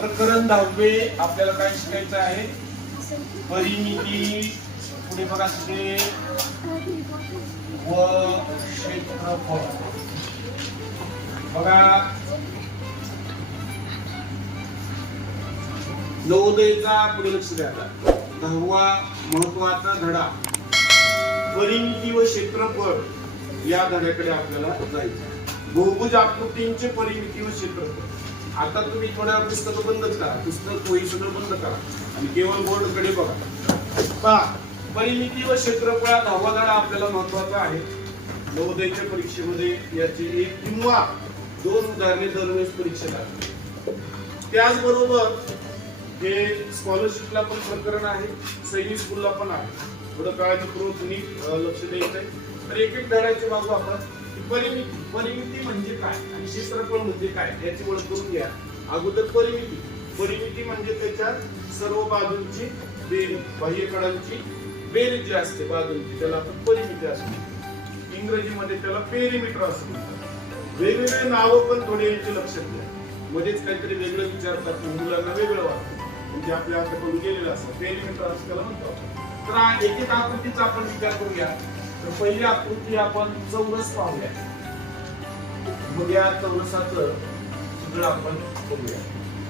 प्रकरण दहावे आपल्याला काय शिकायचं आहे? परिमिती पुढे बघा तिथे. व क्षेत्रफळ. बघा. नवोदयचा पुढे लक्ष द्या दहावा महत्त्वाचा धडा. परिमिती व क्षेत्रफळ या धड्याकडे आपल्याला जायचं आहे. बहुभुज आकृतींचे परिमिती व क्षेत्रफळ. आता तुम्ही थोड्या पुस्तकं बंद करा. पुस्तक वही सगळं बंद करा. आणि केवळ बोर्डकडे बघा. पहा परिमिती व क्षेत्रफळात हा धडा आपल्याला महत्त्वाचा आहे. नवोदयच्या परीक्षेमध्ये याची एक किंवा दोन उदाहरणे दरवेळेस परीक्षेत आली. त्याचबरोबर हे स्कॉलरशिपला पण प्रकरण आहे. सैनिक स्कूलला पण आहे. थोडं काळजीपूर्वक तुम्ही लक्ष द्यायचं आहे तर एक एक धड्याचे बाजू आपण परिमिती. परिमिती म्हणजे काय? आणि क्षेत्रफळ म्हणजे काय? याची ओळख करून घ्या. अगोदर परिमिती. परिमिती म्हणजे त्याच्या सर्व बाजूंची बेरी बाह्यकडांची बेरी जी असते बाजूंची त्याला आपण परिमिती असतो इंग्रजीमध्ये त्याला पेरिमीटर असं म्हणतात. वेगवेगळे नावं पण थोडे यांचे लक्षात घ्या. मध्येच काहीतरी वेगळं विचारतात मुलांना वेगळं वाटतं. म्हणजे आपल्या हाताकडून गेलेलं असतं. पेरिमीटर असं त्याला म्हणतो तर एक एक आकृतीचा आपण विचार करूया. तर पहिली आकृती आपण चौरस पाहूया. मग या चौरसाचं सगळं आपण बघूया.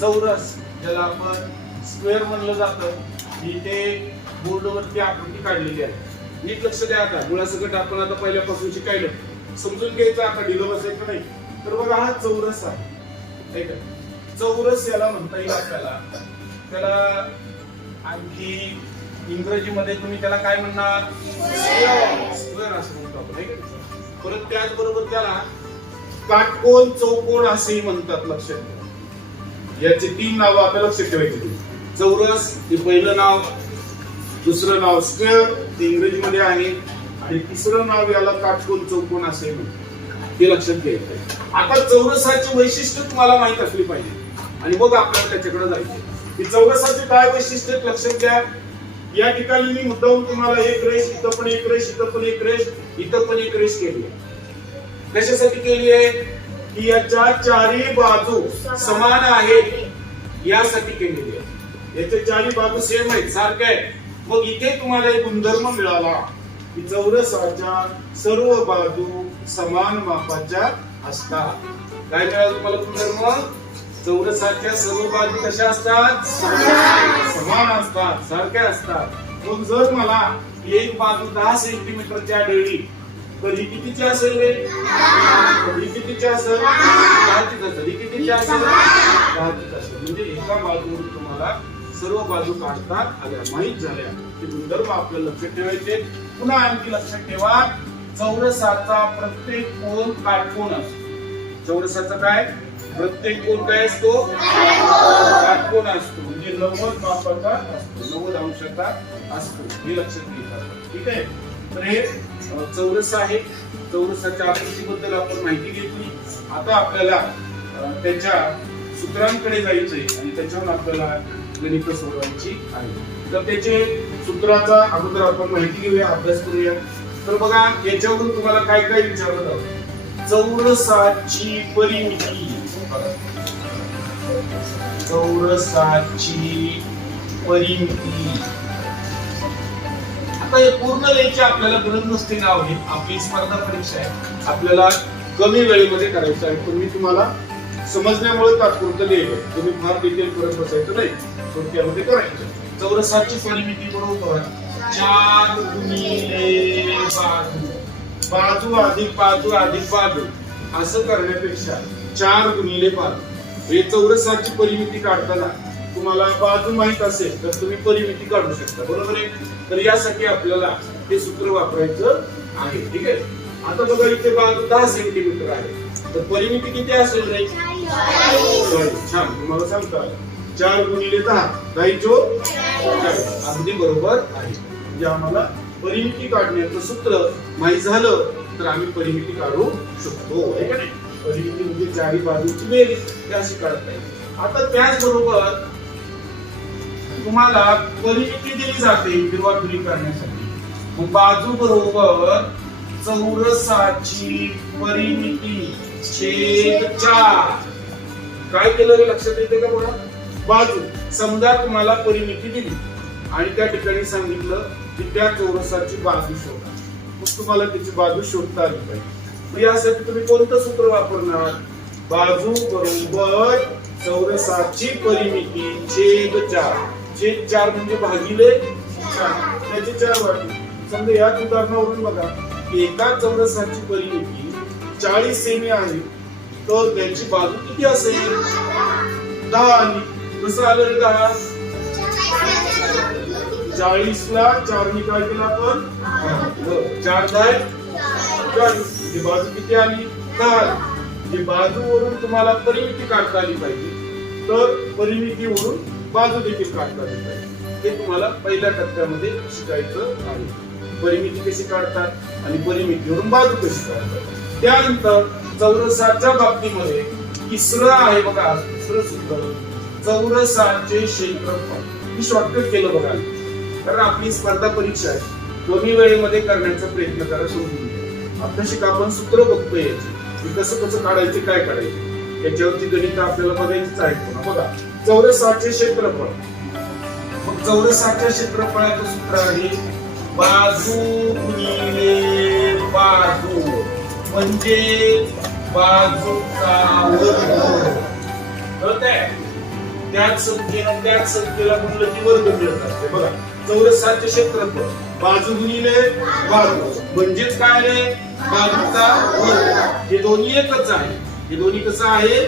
चौरस ज्याला आपण स्क्वेअर म्हणलं जातं इथे बोर्डवरती आकृती काढलेली आहे. नीट लक्ष द्या आता. मुळासकट आपण आता पहिल्यापासून शिकायलं समजून घ्यायचं आता. डिलो बसायचं नाही? तर बघा हा चौरस आहे. नाही का? चौरस याला म्हणता येईल आपल्याला. त्याला आणखी इंग्रजीमध्ये तुम्ही त्याला काय म्हणणार? स्क्वेअर असं म्हणतो आपण परत त्याचबरोबर त्याला काटकोन चौकोन असेही म्हणतात लक्षात घ्या याचे तीन नाव आता लक्षात ठेवायची चौरस हे पहिलं नाव दुसरं नाव स्क्वेअर ते इंग्रजीमध्ये आहे. आणि तिसरं नाव याला काटकोन चौकोन असे म्हणतात. हे लक्षात घ्यायचं आता चौरसाची वैशिष्ट्य तुम्हाला माहीत असली पाहिजे. आणि मग आपल्याला त्याच्याकडे जायचं की चौरसाचे काय वैशिष्ट्य लक्षात घ्या. या ठिकाणी मी मुद्दाहून तुम्हाला एक रेस इथं पण एक रेस इथं पण एक रेस इथं पण एक रेस केली आहे. कशासाठी केली आहे? की याच्या चारी बाजू समान आहेत यासाठी केलेली आहे. याच्या चारी बाजू सेम आहेत सारख्या आहेत. मग इथे तुम्हाला एक गुणधर्म मिळाला की चौरसाच्या सर्व बाजू समान मापाच्या असतात. काय मिळालं तुम्हाला गुणधर्म? चौरसाच्या सर्व बाजू कशा असतात? समान असतात सारख्या असतात. मग जर मला एक बाजू दहा सेंटीमीटरची आढळली तर ही कितीची असेल रे? ही कितीची असेल? दहाचीच असेल. ही कितीची असेल? दहाचीच असेल. म्हणजे एका बाजूवर तुम्हाला सर्व बाजू काढतात. आल्या माहीत झाल्या ते गुणधर्म आपल्याला लक्षात ठेवायचे. पुन्हा आणखी लक्षात ठेवा. चौरसाचा प्रत्येक कोण काटकोण असतो. चौरसाचा काय? प्रत्येक कोण काय असतो? काटकोण असतो. म्हणजे नव्वद मापाचा असतो. नव्वद अंशाचा असतो. हे लक्षात घ्यायचं ठीक आहे? तर हे चौरस आहे. चौरसाच्या आकृतीबद्दल आपण माहिती घेतली. आता आपल्याला त्याच्या सूत्रांकडे जायचंय आणि त्याच्यावर आपल्याला गणित सोडवायची आहे. तर त्याचे सूत्राचा अगोदर आपण माहिती घेऊया अभ्यास करूया. तर बघा याच्यावरून तुम्हाला काय काय विचारलं जातं? चौरसाची परिमिती. चौरसाची परिमिती. आता हे पूर्ण लिहायची आपल्याला गरज नसते नाव हे आपली स्पर्धा परीक्षा आहे. आपल्याला कमी वेळेमध्ये करायचं आहे. पण मी तुम्हाला समजण्यामुळे तात्पुरतं लिहिलं तुम्ही फार डिटेल करत बसायचं नाही. थोडक्यामध्ये करायचं चौरसाची परिमिती बरोबर. चार गुणिले बाजू. बाजू अधिक बाजू अधिक बाजू. असं करण्यापेक्षा चार गुणिले बाजू. हे चौरसाची परिमिती काढताना तुम्हाला बाजू माहीत असेल तर तुम्ही परिमिती काढू शकता बरोबर आहे? तर यासाठी आपल्याला हे सूत्र वापरायचं आहे ठीक आहे? आता बघा इथे बाजू दहा सेंटीमीटर आहे. तर परिमिती किती असेल रे? छान. तुम्हाला सांगतो चार गुणिले दहा दहा चो अगदी बरोबर आहे. म्हणजे आम्हाला परिमिती काढण्याचं सूत्र माहीत झालं तर आम्ही परिमिती काढू शकतो आहे का नाही? परिमिती म्हणजे चारी बाजूची बेरीज ते अशी काढता येईल आता त्याचबरोबर तुम्हाला परिमिती दिली जाते फिरवाफिरी करण्यासाठी? मग बाजू बरोबर चौरसाची परिमिती छेद चार. काय केलं रे लक्षात येते का बघा बाजू समजा तुम्हाला परिमिती दिली आणि त्या ठिकाणी सांगितलं की त्या चौरसाची बाजू शोधा. मग तुम्हाला त्याची बाजू शोधता आली पाहिजे. यासाठी तुम्ही कोणतं सूत्र वापरणार? बाजू बरोबर चौरसाची परिमिती छेद चार. छेद चार म्हणजे भागिले चार. त्याचे चार वाटी समजा या उदाहरणावरून बघा. एका चौरसाची परिमिती चाळीस सेमी आहे तर त्याची बाजू किती असेल? दहा आणि कसं आलं रे दहा? चाळीस ला चार निकाल केला आपण? चार. दहा चाळीस. ही बाजू किती आली? दहा आली. ही बाजूवरून तुम्हाला परिमिती काढता आली पाहिजे. तर परिमितीवरून बाजू देखील काढता आली पाहिजे. हे तुम्हाला पहिल्या टप्प्यामध्ये शिकायचं आहे. परिमिती कशी काढतात आणि परिमितीवरून बाजू कशी काढतात. त्यानंतर चौरसाच्या बाबतीमध्ये तिसरं आहे बघा. तिसरं सूत्र चौरसाचे क्षेत्रफळ मी शॉर्टकट केलं बघा. कारण आपली स्पर्धा परीक्षा आहे. कमी वेळेमध्ये करण्याचा प्रयत्न करा सोडून घ्या अभ्यासिक आपण सूत्र बघतोय याची. की कसं कसं काढायचे काय काढायचे. याच्यावरती गणित आपल्याला बघायचीच आहे पुन्हा. बघा चौरसाचे क्षेत्रफळ. मग चौरसाच्या क्षेत्रफळाचं सूत्र आहे बाजू गुणिले बाजू. म्हणजे बाजूचा वर्ग. त्याच संख्येनं त्याच संख्येला म्हणलं की वर्ग मिळत असते. बघा चौरसाचे क्षेत्रफळ. बाजू गुणिले बाजू म्हणजेच काय रे? बाजूचा वर्ग हे दोन्ही एकच आहे. हे दोन्ही कसं आहे?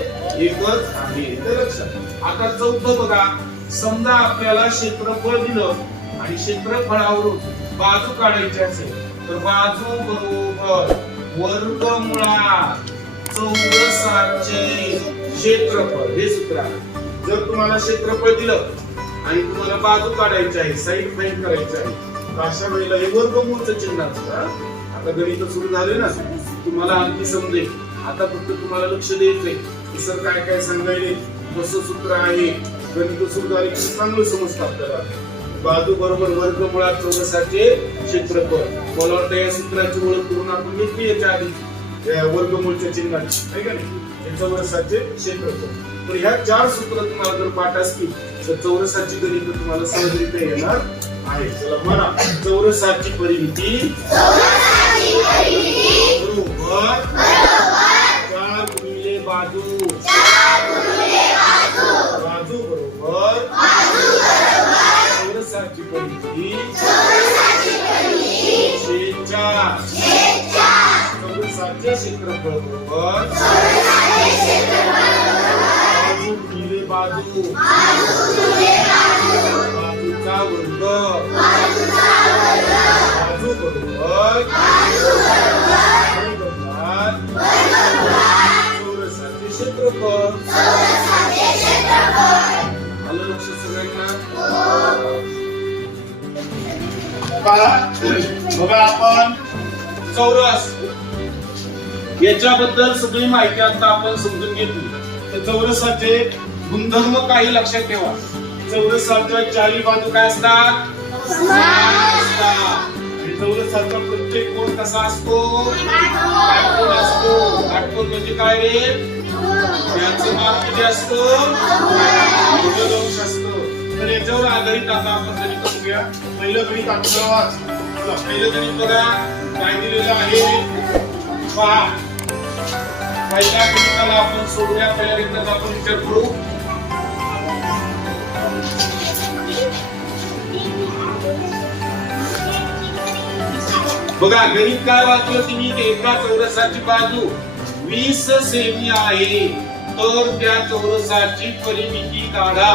एकच आहे. हे लक्षात आता चौथं बघा. समजा आपल्याला क्षेत्रफळ दिलं आणि क्षेत्रफळावरून बाजू काढायची असेल तर बाजू बरोबर वर्गमुळात चौरसाचे क्षेत्रफळ. हे सूत्र आहे. जर तुम्हाला क्षेत्रफळ दिलं आणि तुम्हाला बाजू काढायची आहे साईड फाईन करायची आहे अशा वेळेला हे वर्गमूळचं चिन्ह असतं. आता गणित सुरू झाले ना. तुम्हाला आणखी समजेल आता फक्त तुम्हाला लक्ष द्यायचंय. की सर काय काय सांगायले? कसं सूत्र आहे. गणित सुरू झाले की चांगलं समजतं आपल्याला. बाजू बरोबर वर्गमुळात चौरसाचे क्षेत्रफळ. मला वाटतं या सूत्राची ओळख करून आपण घेतली याच्या आधी. वर्गमूळच्या चिन्हाची. आहे का नाही? चौरसाचे क्षेत्रफळ. तर ह्या चार सूत्र तुम्हाला जर पाठ असतील तर चौरसाची गणित तुम्हाला सहजरित्या येणार आहे. चला म्हणा चौरसाची परिमिती. बरोबर. चार गुणिले बाजू. बाजू बरोबर. चौरसाची परिमिती. छेद चौरसाचे क्षेत्रफळ बरोबर. बाजू गुणिले बाजू. वर्ग बाजू बरोबर चौरसाचे क्षेत्रफळ आलं लक्ष सगळ्यांना बघा आपण चौरस. याच्याबद्दल सगळी माहिती आता आपण समजून घेतली. तर चौरसाचे गुणधर्म काही लक्षात ठेवा. चौरसाच्या चारी बाजू काय असतात? चौरसाचा प्रत्येक कोण कसा असतो? काटकोन असतो. काटकोन म्हणजे काय रे? याचं माप किती असतं? असतं तर याच्यावर आधारित आता आपण गणित बघूया. पहिलं गणित आपल्याला पहिलं गणित बघा. काय दिलेलं आहे? पहा. पहिल्या गणिताला आपण सोडूया. पहिल्या गणिताचा आपण विचार करू. बघा गणित काय वाचलं तुम्ही? की एका चौरसाची बाजू. वीस सेमी आहे तर त्या चौरसाची परिमिती काढा.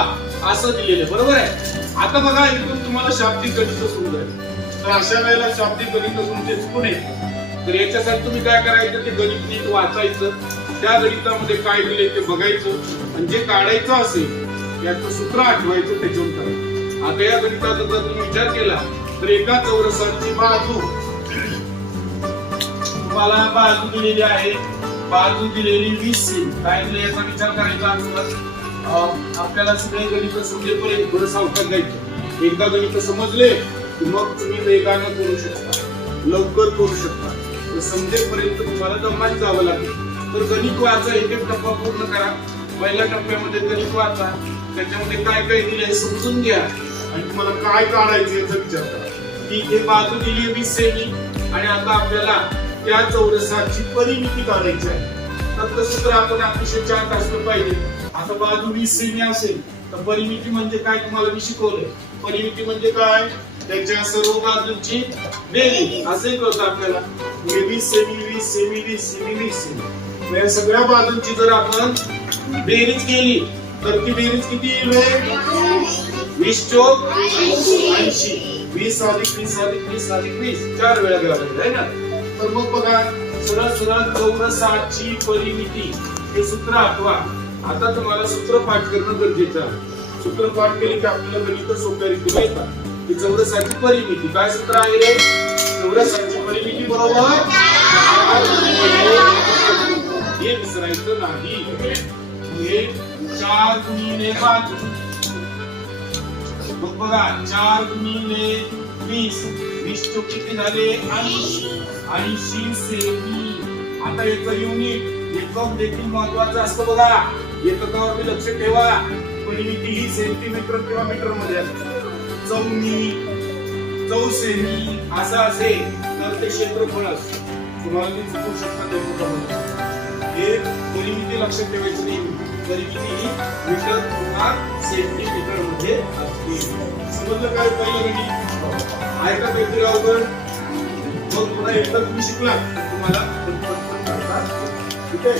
असं दिलेलं बरोबर आहे? आता बघा इथून तुम्हाला शाब्दिक गणित सुरू आहे तर अशा वेळेला शाब्दिक गणित तुमचे चुकून येतं तर याच्यासाठी तुम्ही काय करायचं? ते गणित नीट वाचायचं. त्या गणितामध्ये काय दिले ते बघायचं. आणि जे काढायचं असेल याचं सूत्र आठवायचं त्याच्यावर करायचं आता या गणिताचा जर तुम्ही विचार केला तर एका चौरसाची बाजू तुम्हाला बाजू दिलेली आहे. बाजू दिलेली वीस सेमी काय दिले याचा विचार करायचा आपल्याला सगळे गणित समजेपर्यंत थोडं सावकाश घ्यायचं. एकदा गणित समजले की मग तुम्ही वेगानं करू शकता. लवकर करू शकता. तर समजेपर्यंत तुम्हाला दमात जावं लागेल. तर गणित वाचा एक एक टप्पा पूर्ण करा. पहिल्या टप्प्यामध्ये गणित वाचा. त्याच्यामध्ये काय काय दिलं हे समजून घ्या. आणि तुम्हाला काय काढायचं याचा विचार करा. की हे बाजू दिली वीस सेमी आणि आता आपल्याला त्या चौरसाची परिमिती काढायची आहे. तर तसं तर आपण अतिशय चार असलं पाहिजे. आता बाजू वीस सेमी असेल तर परिमिती म्हणजे काय तुम्हाला मी शिकवलंय. परिमिती म्हणजे काय? त्याच्या सर्व बाजूंची बेरीज. असे कळतं आपल्याला. म्हणजे वीस सेमी वीस सेमी वीस सेमी वीस सेमी या सगळ्या बाजूंची जर आपण बेरीज केली तर ती बेरीज किती येईल वीस चोक ऐंशी. वीस अधिक वीस अधिक वीस अधिक वीस. चार वेळा घ्यावं लागेल ना? तर मग बघा सरळ सरळ चौरसाची परिमिती. हे सूत्र आठवा. आता तुम्हाला सूत्र पाठ करणं गरजेचं आहे. सूत्र पाठ केले की आपल्याला गणित सोप्या रीतीने येतात. ही चौरसाची परिमिती. काय सूत्र आहे रे? चौरसाची परिमिती बरोबर? हे विसरायचं नाही. हे चार गुणिले पाच. मग बघा चार गुणिले वीस वीस चोक किती झाले? ऐंशी ऐंशी सेमी आता याचं युनिट एकक देखील महत्वाचं असतं बघा. एककावर लक्ष ठेवा. परिमिती ही सेंटीमीटर किंवा मीटरमध्ये असते? चौमी चौसेमी असं असेल तर ते क्षेत्रफळ असतं. तुम्हाला ते चुकू शकतात एककामध्ये. हे परिमिती लक्षात ठेवायची नाही. तरी किती मीटर किंवा सेंटीमीटरमध्ये असते समजलं काय पाहिजे ऐका आहे का काहीतरी अवघड. मग पुन्हा एकदा तुम्ही शिकला. तुम्हाला. ठीक आहे?